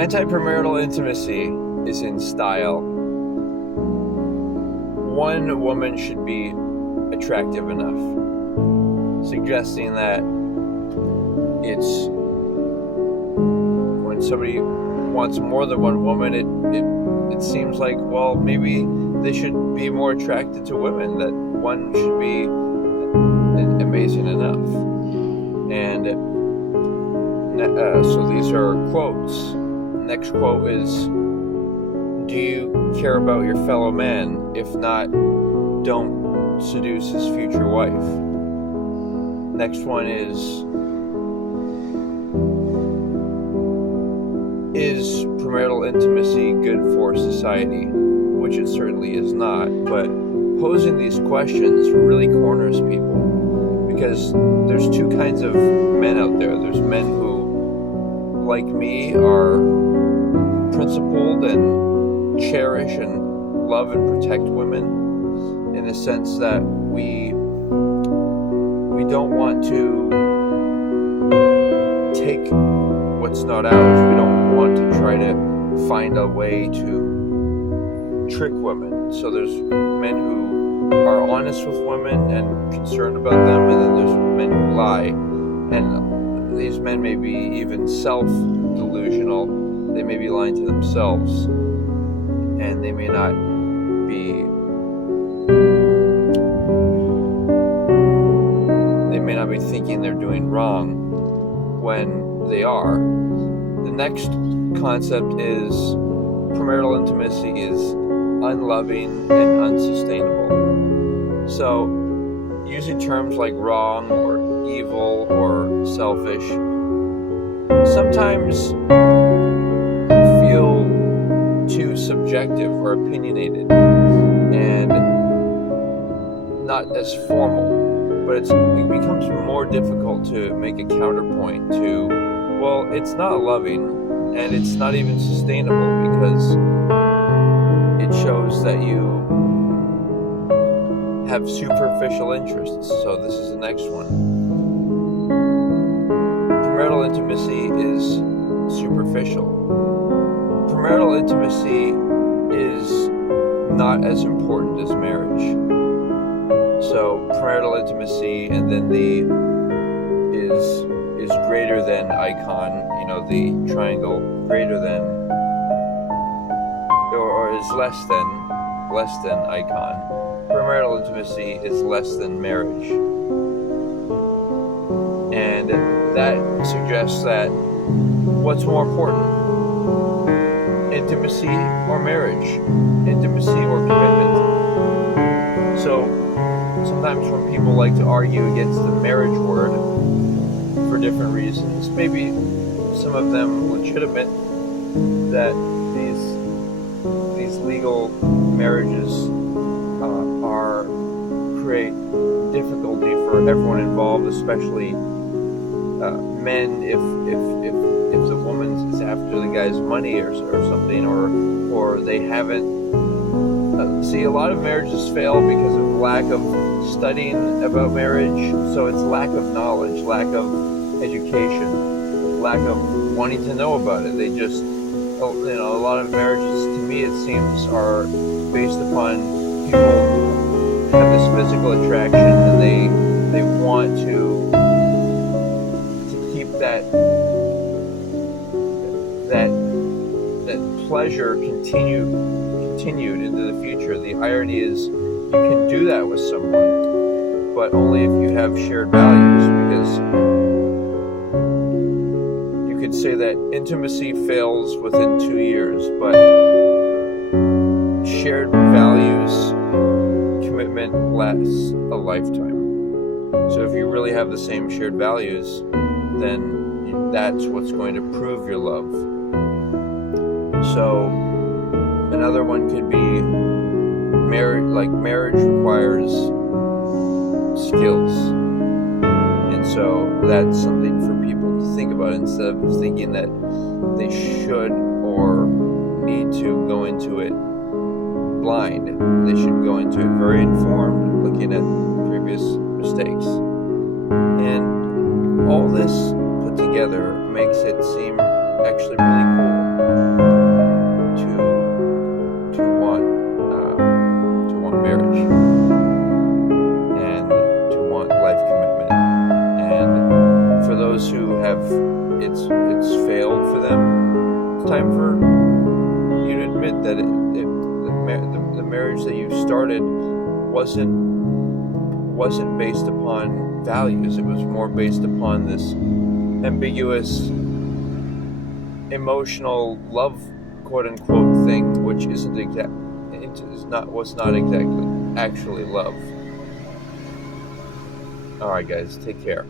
Anti-premarital intimacy is in style. One woman should be attractive enough, suggesting that it's when somebody wants more than one woman, it seems like, well, maybe they should be more attracted to women, that one should be amazing enough. And so these are quotes. Next quote is, do you care about your fellow man? If not, don't seduce his future wife. Next one is premarital intimacy good for society? Which it certainly is not, but posing these questions really corners people, because there's two kinds of men out there. There's men who, like me, are principled and cherish and love and protect women, in the sense that we don't want to take what's not ours. We don't want to try to find a way to trick women. So there's men who are honest with women and concerned about them, and then there's men who lie. And these men may be even self-delusional. They may be lying to themselves, and they may not be thinking they're doing wrong when they are. The next concept is premarital intimacy is unloving and unsustainable. So using terms like wrong or evil or selfish sometimes feel too subjective or opinionated and not as formal. But it becomes more difficult to make a counterpoint to, well, it's not loving and it's not even sustainable, because it shows that you have superficial interests. So this is the next one. Premarital intimacy is superficial. Premarital intimacy is not as important as marriage. So premarital intimacy, and then the is greater than icon, the triangle, greater than, or is less than icon. Premarital intimacy is less than marriage. And that suggests that what's more important? Intimacy or marriage? Intimacy or commitment? So sometimes when people like to argue against the marriage word for different reasons, maybe some of them legitimate, that these legal marriages create difficulty for everyone involved, especially men, if the woman is after the guy's money or something, or they haven't. See, a lot of marriages fail because of lack of studying about marriage. So it's lack of knowledge, lack of education, lack of wanting to know about it. They just, a lot of marriages, to me it seems, are based upon people have this physical attraction, and they want to keep that pleasure continued into the future. The irony is, you can do that with someone, but only if you have shared values, because you could say that intimacy fails within 2 years, but shared values, commitment lasts a lifetime. So if you really have the same shared values, then that's what's going to prove your love. So another one could be marriage requires skills. And so that's something for people to think about, instead of thinking that they should or need to go into it blind. They should go into it very informed, looking at previous mistakes. And all this put together makes it seem actually really cool. those who have it's failed for them, it's time for you to admit that the marriage that you started wasn't based upon values. It was more based upon this ambiguous emotional love, quote unquote, thing, which was not exactly actually love. All right, guys, take care.